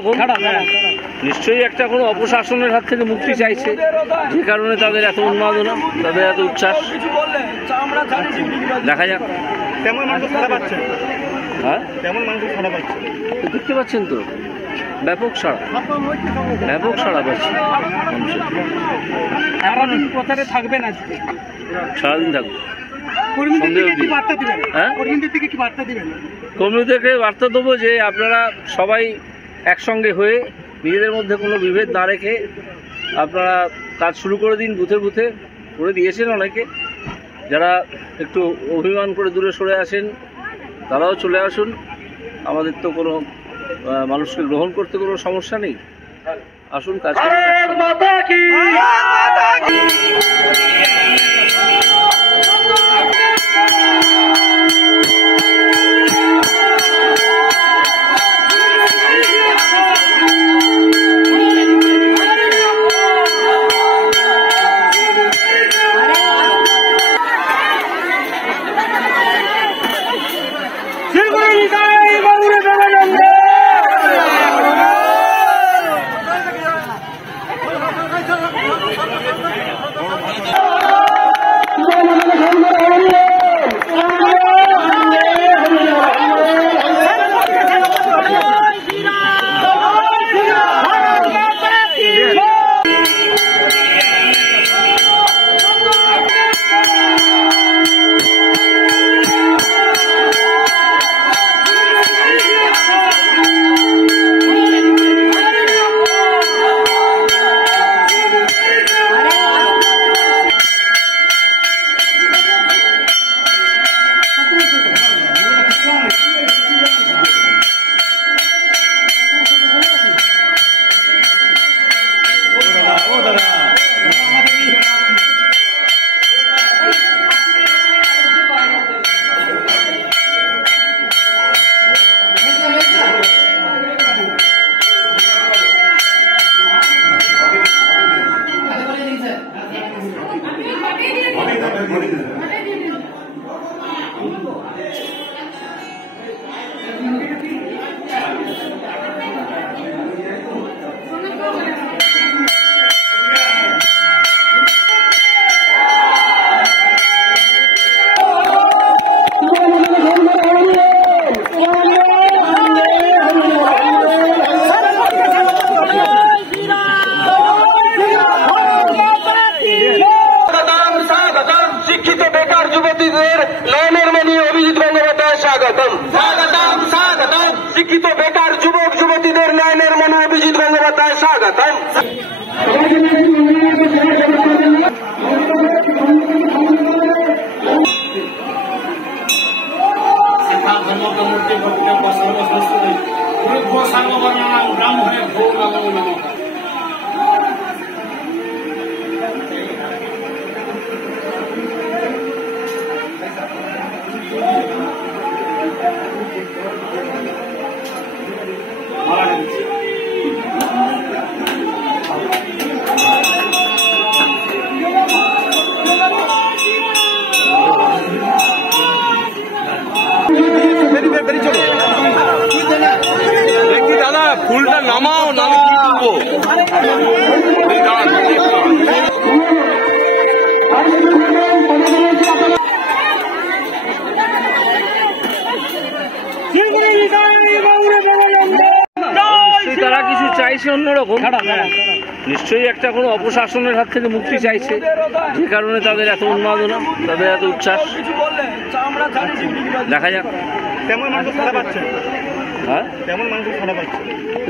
অন্যরকম, নিশ্চয়ই একটা কোনো অপশাসনের হাত থেকে মুক্তি চাইছে, যে কারণে তাদের এত উন্মাদনা, তাদের এত উচ্ছ্বাস। দেখা যাক। হ্যাঁ, দেখতে পাচ্ছেন তো, ব্যাপক সাড়া, ব্যাপক সাড়া পাচ্ছি মানুষের। থাকবেন সারাদিন থাকবো। কর্মীদেরকে বার্তা দেবো যে আপনারা সবাই একসঙ্গে হয়ে নিজেদের মধ্যে কোনো বিভেদ না রেখে আপনারা কাজ শুরু করে দিন। বুথে বুথে করে দিয়েছেন অনেকে, যারা একটু অভিমান করে দূরে সরে আসেন তারাও চলে আসুন। আমাদের তো কোনো মানুষকে গ্রহণ করতে কোনো সমস্যা নেই, আসুন কাজ করুন। শিক্ষিত বেকার যুবতীদের নয়নের মণি অভিজিৎ গঙ্গোপাধ্যায় স্বাগতম। শিক্ষিত বেকার যুবক যুবতীদের নয়নের মণি অভিজিৎ গঙ্গোপাধ্যায় স্বাগতম। দাদা ফুলটা নামাও, নামে কি করবো? তারা কিছু চাইছে অন্যরকম, নিশ্চয়ই একটা কোনো অপশাসনের হাত থেকে মুক্তি চাইছে, যে কারণে তাদের এত উন্মাদনা, তাদের এত উচ্ছ্বাস। দেখা যাক। হ্যাঁ,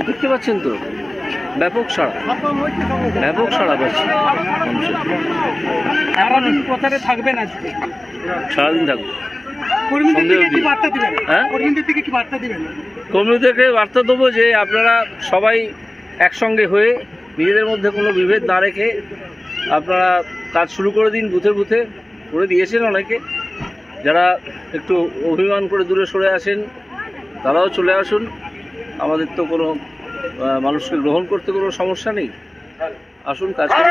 দেখতে পাচ্ছেন তো, ব্যাপক সাড়া, ব্যাপক সাড়া পাচ্ছি মানুষের। থাকবেন সারাদিন থাকবো। কর্মীদেরকে বার্তা দেবো যে আপনারা সবাই একসঙ্গে হয়ে নিজেদের মধ্যে কোনো বিভেদ না রেখে আপনারা কাজ শুরু করে দিন। বুথে বুথে করে দিয়েছেন অনেকে, যারা একটু অভিমান করে দূরে সরে আসেন তারাও চলে আসুন। আমাদের তো কোনো মানুষকে গ্রহণ করতে কোনো সমস্যা নেই, আসুন কাজ করুন।